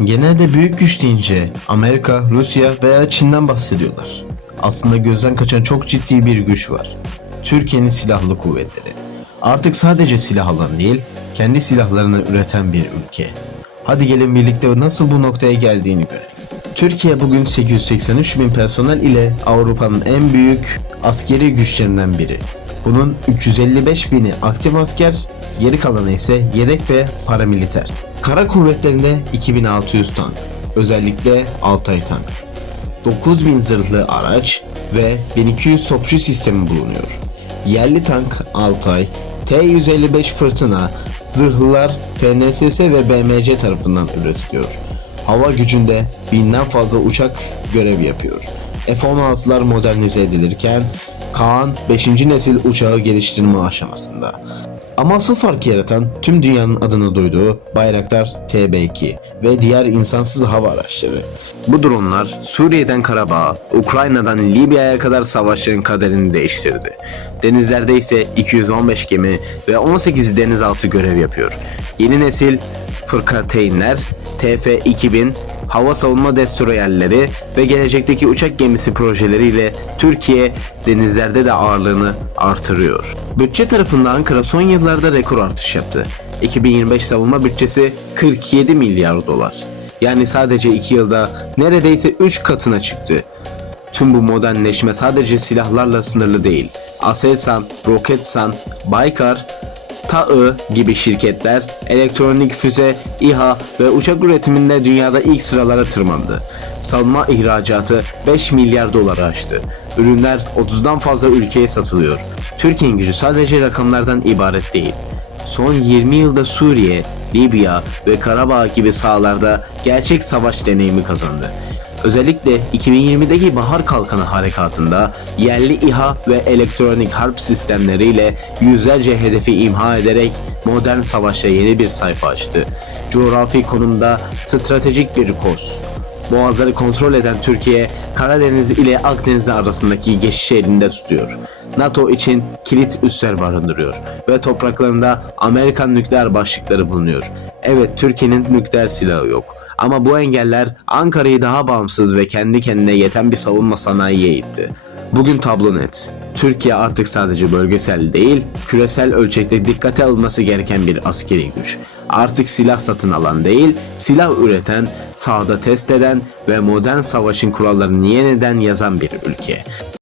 Genelde büyük güç deyince Amerika, Rusya veya Çin'den bahsediyorlar. Aslında gözden kaçan çok ciddi bir güç var. Türkiye'nin silahlı kuvvetleri. Artık sadece silah alan değil, kendi silahlarını üreten bir ülke. Hadi gelin birlikte nasıl bu noktaya geldiğini görelim. Türkiye bugün 883 bin personel ile Avrupa'nın en büyük askeri güçlerinden biri. Bunun 355 bini aktif asker, geri kalanı ise yedek ve paramiliter. Kara kuvvetlerinde 2600 tank, özellikle Altay tank. 9000 zırhlı araç ve 1200 topçu sistemi bulunuyor. Yerli tank Altay, T-155 Fırtına, zırhlılar FNSS ve BMC tarafından üretiliyor. Hava gücünde binden fazla uçak görev yapıyor. F-16'lar modernize edilirken Kaan 5. nesil uçağı geliştirme aşamasında. Ama asıl fark yaratan tüm dünyanın adını duyduğu Bayraktar TB2 ve diğer insansız hava araçları. Bu dronlar Suriye'den Karabağ'a, Ukrayna'dan Libya'ya kadar savaşların kaderini değiştirdi. Denizlerde ise 215 gemi ve 18 denizaltı görev yapıyor. Yeni nesil fırkateynler, TF-2000, hava savunma destroyerleri ve gelecekteki uçak gemisi projeleriyle Türkiye denizlerde de ağırlığını artırıyor. Bütçe tarafında Ankara son yıllarda rekor artış yaptı. 2025 savunma bütçesi 47 milyar dolar. Yani sadece 2 yılda neredeyse 3 katına çıktı. Tüm bu modernleşme sadece silahlarla sınırlı değil. Aselsan, Roketsan, Baykar, TAI gibi şirketler elektronik füze, İHA ve uçak üretiminde dünyada ilk sıralara tırmandı. Savunma ihracatı 5 milyar doları aştı. Ürünler 30'dan fazla ülkeye satılıyor. Türkiye'nin gücü sadece rakamlardan ibaret değil. Son 20 yılda Suriye, Libya ve Karabağ gibi sahalarda gerçek savaş deneyimi kazandı. Özellikle 2020'deki Bahar Kalkanı harekatında yerli İHA ve elektronik harp sistemleriyle yüzlerce hedefi imha ederek modern savaşa yeni bir sayfa açtı. Coğrafi konumda stratejik bir kos. Boğazları kontrol eden Türkiye, Karadeniz ile Akdeniz arasındaki geçişi elinde tutuyor. NATO için kilit üsler barındırıyor ve topraklarında Amerikan nükleer başlıkları bulunuyor. Evet Türkiye'nin nükleer silahı yok. Ama bu engeller Ankara'yı daha bağımsız ve kendi kendine yeten bir savunma sanayiye itti. Bugün tablo net. Türkiye artık sadece bölgesel değil, küresel ölçekte dikkate alınması gereken bir askeri güç. Artık silah satın alan değil, silah üreten, sahada test eden ve modern savaşın kurallarını yeniden yazan bir ülke.